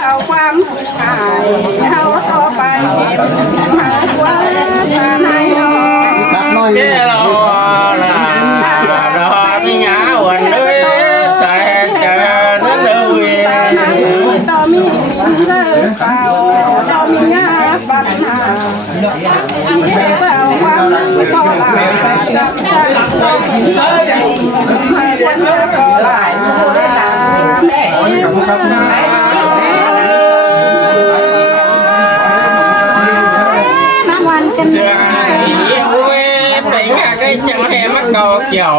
เอาความหายเอาต่อไปหาความตาในนอ thế là là đi ngã quần đấy sai chờ nó lưu ต่อมีเลิกสาวต่อมีงาปัญหาเก็บเอาความพอหลายจับใจไม่ควรจะพอหลายแม่น้ำวันเต็ม cái chẳng hề mắc cầu kiểu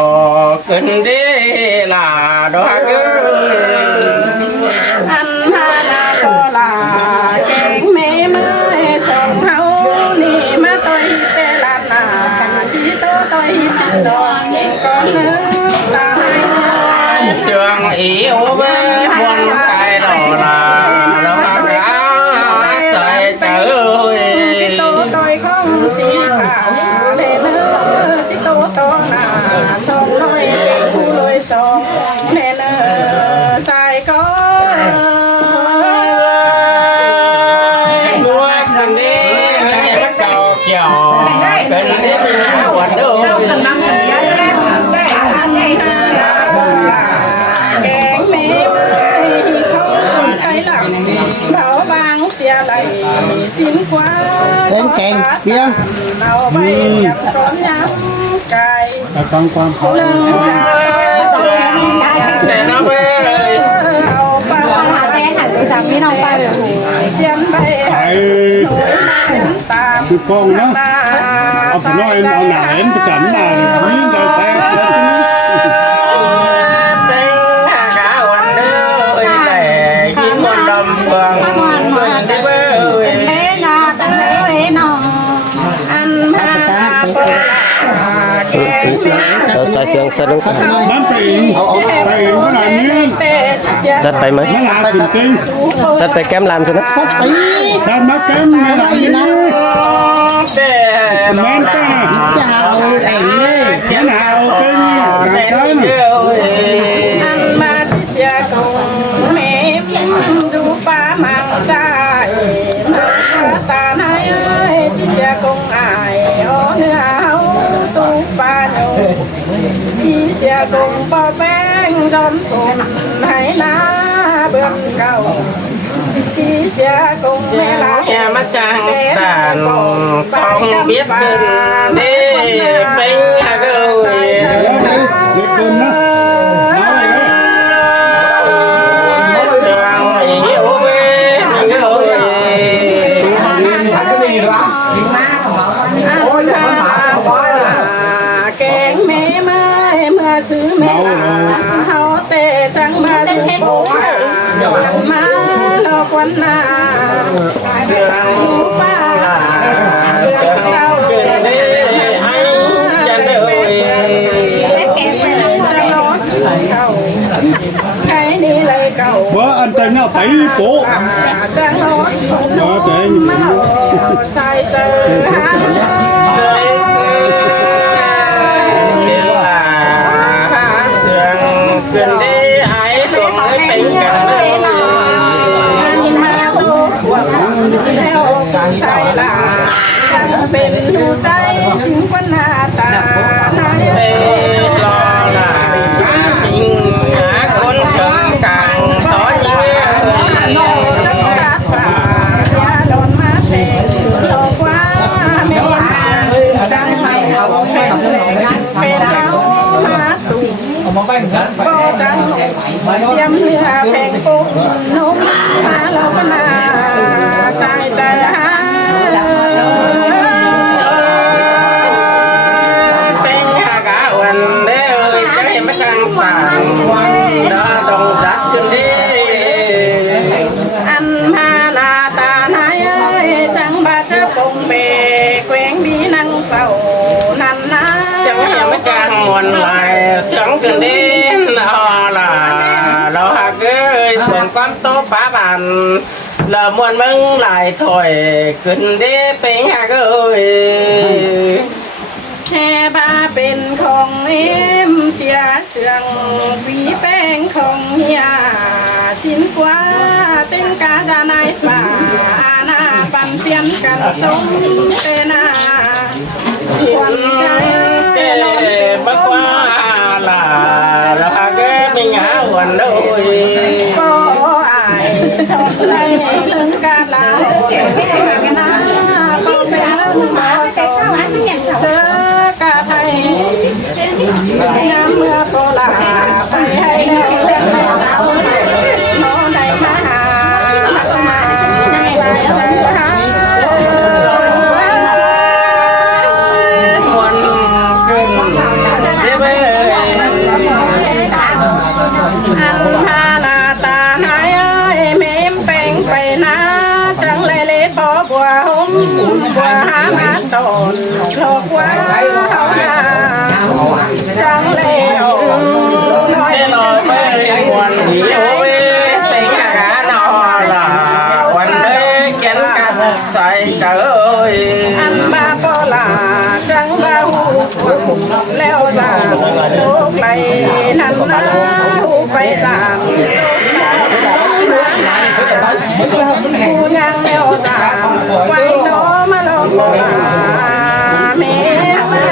cần đi là đó cứ anh ha là cô là kẹn mẹ mới sống hậu nì mà tôi tê là chỉ tôi chỉ son con nước ta sương yếu với buồn tay đó là đó cá sợi tới tôi không xí thả để nữa chỉ tôi là sống nói khu lối sống nên sai có mua cần đi cái bắt cầu kiểu cần đi áo quần đâu bảo vang xe đầy xin quá đến kèn biên nào bay nhập con nhắm cài con quan họ để nó về chân bay thì con nó ông phải nói em ông nào em cái cảnh này miếng đâu thế sai xương sai đúng không? bán tiền cái này miếng Rất tay mới. nó là tiền kinh Rất tay kém làm cho nó. sao mất kém này là gì nữa men cái này chào ảnh đi cái nào cái này anh mà chỉ xe cùng mẹ dù ba mang sai mà ta nói ơi chỉ xe cùng ai ở nơi áo tu ba nhổ chỉ xe cùng bao bánh giòn thùng hay lá bươn cầu chỉ xe cùng mẹ lá em mắt trăng tàn xong biết gần đi bánh rồi kẹn mẹ mới mưa xứ mẹ hao tê trắng mà được bố má lo quân na sương ba sương đau gần đi anh chân ơi cái đi lấy cầu bữa anh tên nó phải cổ trăng nó tiền sai từ gần đi ai xuống cái bánh gần theo sai là bên lưu trái xin quân hà ta lo là mình con sớm càng tó yếm นื้อแพงกุ้งนุ่มมาเราก็มาใส่ใจเป็นหากาวันเด้อจะเห็นไม่กันต่างđó trồng rác trên đi anh ha là ta nói ơi chẳng ba chấp cùng về quen đi năng sầu nằm ná chẳng hiểu mấy can nguồn lại sướng trên đi đó là đó hạc ơi phường quan tố phá bàn là muôn mừng lại thổiขึ้นđiเป็นหากเอ้ย แค่บ้าเป็นของเอ็มเตียเสืองวีแป้งของเฮียชิ้นกว่าเต็งกาจา จงเป็นนาขวัญใจ bất quá là cái mình ngã quần đôi ก็อายสอนใจถึงการลากันนะก็เป็นหมอสอนเจอกาไทยยามเมื่อโปลาไปให้แล้วเล่นไม่สาวน้องได้มาหาสายใจหา quần kinh thế bê อันพาหน้าตาไหนเมมเป่งไปนะจังเลยเลยพอบัวหงบัวหามาตอนโลกว่าเขาหน้าจังเลยน้อย thế nói bê quần hiểu bê tình cả nó là quần đê kiến cắt say trời ơi อันมาโปลาจังบาหูแล้วจางลูกไหลนั่นนะหูไปจางผู้ยังแล้วจางไว้โนมาลงโปลาเมมา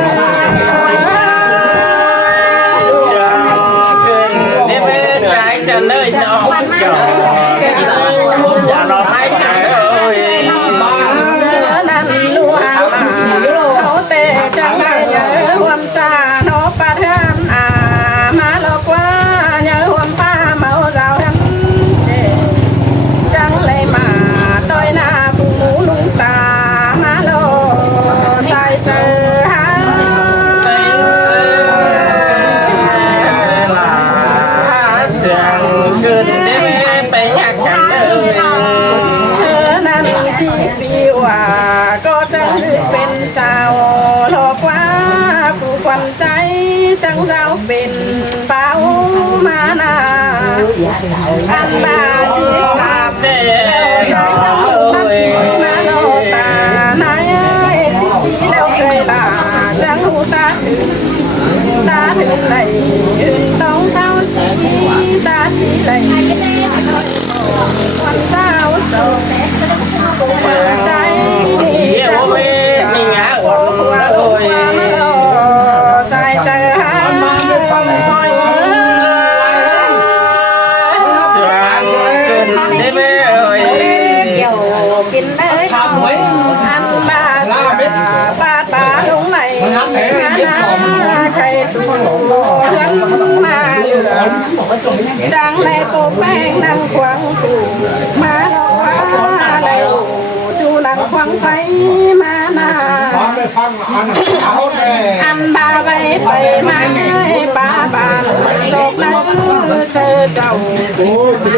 đi bên trái chân nơi nó chờ giờ nó máy trời ơi เจอนั่นลัวเขาเตะจังเลยเยอะหวมซาโนปะเทือนมาลกว่าเยอะหวมป้าเมาเจ้าทันจังเลยมาต้อยหน้าฟูหมูลุงตามาโลใส่เจอหา là sườn gần đi bên nhạc chẳng đời เธอนั้นชีปีว่าก็จังเป็นสาวหลอกว่าผู้ควันใจจังเราเป็นเป้ามานาอันบาสีสาบเดียวจังมาโลตานายสีแล้วเคยลาจังหูตาถึงไหลต้องเศร้าสีตาที่ไหลวันเศร้าโศกเปิดใจจะ hiểu bê mình ngã quần đôi ใส่ใจหา sườn gần đi bên ơi อันบาสปาปาลงไหลใครดูเพื่อนมาเหลือจังในโปแป้งนั่งขวางสู่มาดอกว่าในจูนั่งขวางไฟมานา อันบาไปมาป้าบานโศกนั้นเจอเจ้า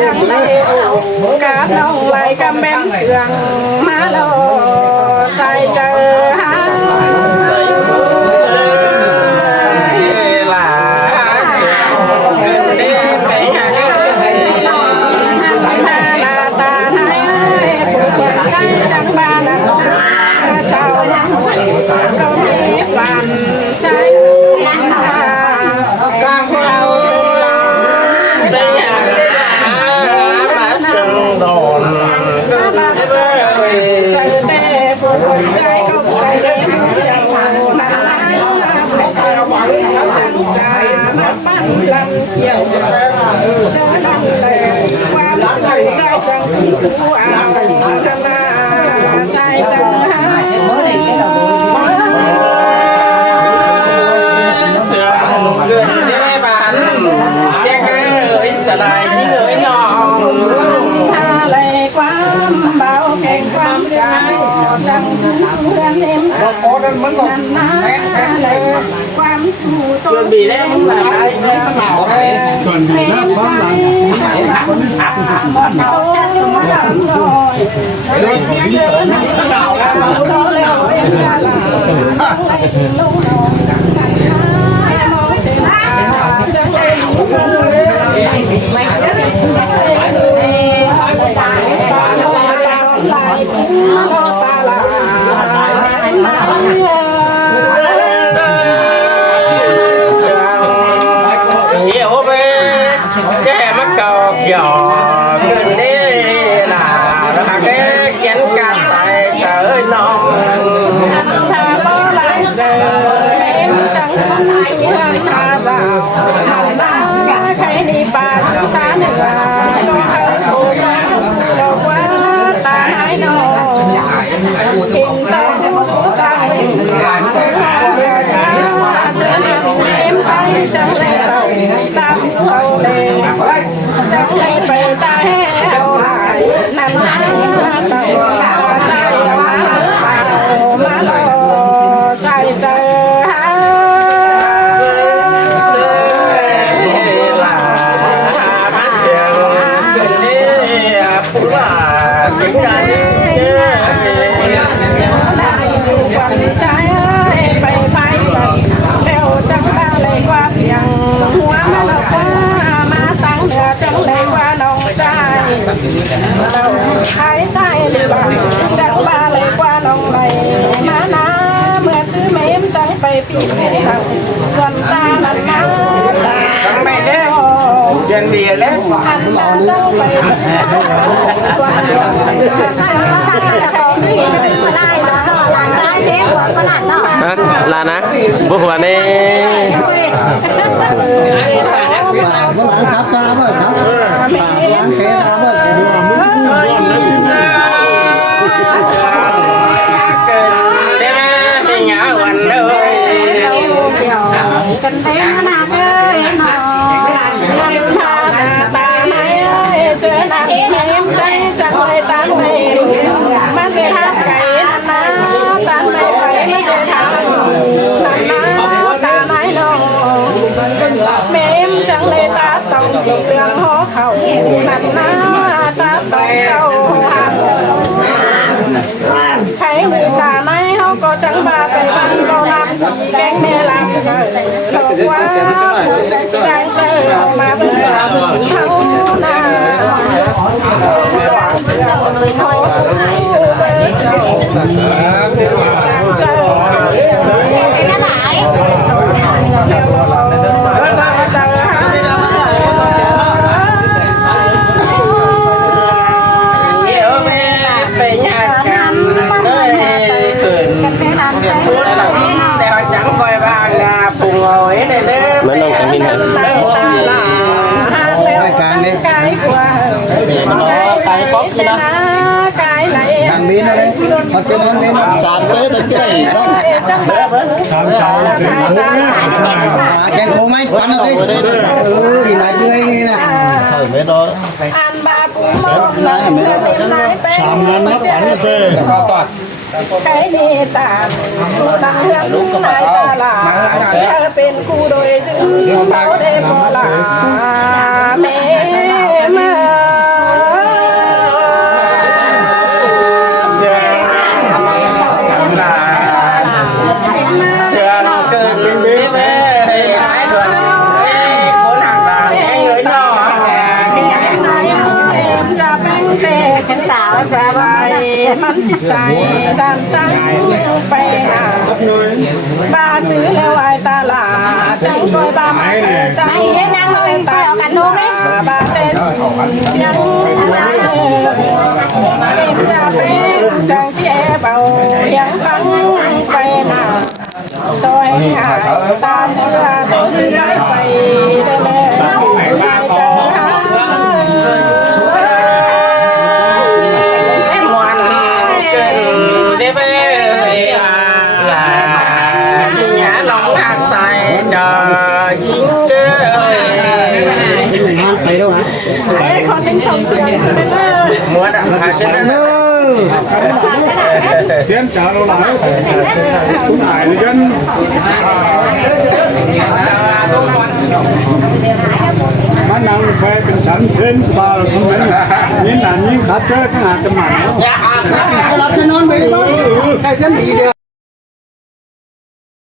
จังเลยกาบน้องไหลกำแบนเสืองมาโลใส่เจอหา là sườn gần đi bên nhạc หน้าตาไหนผู้คนใจจังบ้านสาวยังก็มีฝันใส่กลางเราสุรา bên nhạc mà sườn đồn gần đi bên ơi ใจเต้ผู้คนใจก็ใจเดียวนาจังจามาปั้นลังเกี่ยวเจอลังแต่ความใจจังที่สู้เอาธนาใส่จังหา sườn gần đi bàn chắc ơi sợ lại những người nhỏ อะไรความเบาแข่งความสาวจังถึงสู้กันเอ็มนั่นนะอะไรความชูตัว chuẩn bị đấy mà ai còn gì đó khó lắm หมดเอามาทำหน่อยเจอหนังเก่าแล้วโซ่แล้วเอ็มจะลาอะไรลูกน้องจังไหนมองเสียหน้าจะเล่นเธอไม่ได้hiểu về cái mắc cọc giò gần đi là cái chén cát xài trời nó ว่าเก่งได้วันใจไปไฟเร็วจังบ้าเลยกว่าเพียงหัวมาเราคว้ามาตั้งเหนือจังเลยกว่าน้องใจเราขายใจหรือเปล่าจังบ้าเลยกว่าน้องไหลมานะเมื่อซื้อเมมจังไปปีนเราส่วนตาลันมาตา ไม่ได้เชียงดีแล้ว อันมาเจ้าไปส่วนตา ฮะลานะบุหัวนี่ ครับครับครับร้านเคสครับ เกินได้ไหมไม่เหงาวันเลย กันเต้นขนาดเลยน้องมันพาตาไหนเจอหนักเมมใจจังเลยตาไหนมาเสียทับไก่นาตาไหนไปไม่เจอทางนาตาไหนน้องเมมจังเลยตาต้องจีเรื่องหอเข่านันนาตาต้องเข้าหันใครมีตาไหนเขาก็จังบาไปบ้านก็ลำสีแกงแม่ลำเสือหลอกว่าจังเจอมาเบื่อเขาหน้าจังเสือเขาสู้เบอร์เจ้าจังเจอเดี๋ยวแม่ไปหากันเลยขึ้นพูดแบบแต่จังคอยบ้างนะพุงเอาไว้ได้เลย มันน้องจังมินฮะ ไก่กว่าไก่ป๊อกนะไก่ไหล ทางบินอะไรเขาจะนั่งบินสามเจ๊ตัวเจ๊ต้อง สามเจ้าถึงโค้งเนี่ย แกงโค้งไหมปันอะไรกินอะไรด้วยนี่นะ อันบาปูมองไหลไหลเป็น สามนั้นนับอันนี้เต้ ไก่นี่ตาลูกตาเฮือนนายตาลาเธอเป็นคู่โดยซึ่งเขาได้พอลาแม่มาเสือเกินนี่แม่หายด่วนคนหักตาให้เงยหน้าแสง จะเป็นเตะฉันสาวจะไปมันจิตใสจันตั้งไปหาบาซื้อแล้วไอ้ตาลาจังกอยบาไม่จังได้นางลอยตากันดูไหมบาเตสิยังมาจะเป็นจังเจี๊ยบเอายังฟังไปหาซอยหาตาเชื่อตัวซื้อไปได้เลยใส่เจอหา มันเกินได้ไปlà nhà lòng hạt xài chờ dính chơi งานไปแล้วนะ คนเป็นสองเสียงเป็นเออ muốn ạ hạt xin thiên trả đâu lại cũng phải là dân mà năng phêเป็นฉันเช่นบ้าคนนั้นนี่หนันยิ่งขัดเจอขนาดจะหมัน สลับจะนอนไปบ้างใครจะดีเดียว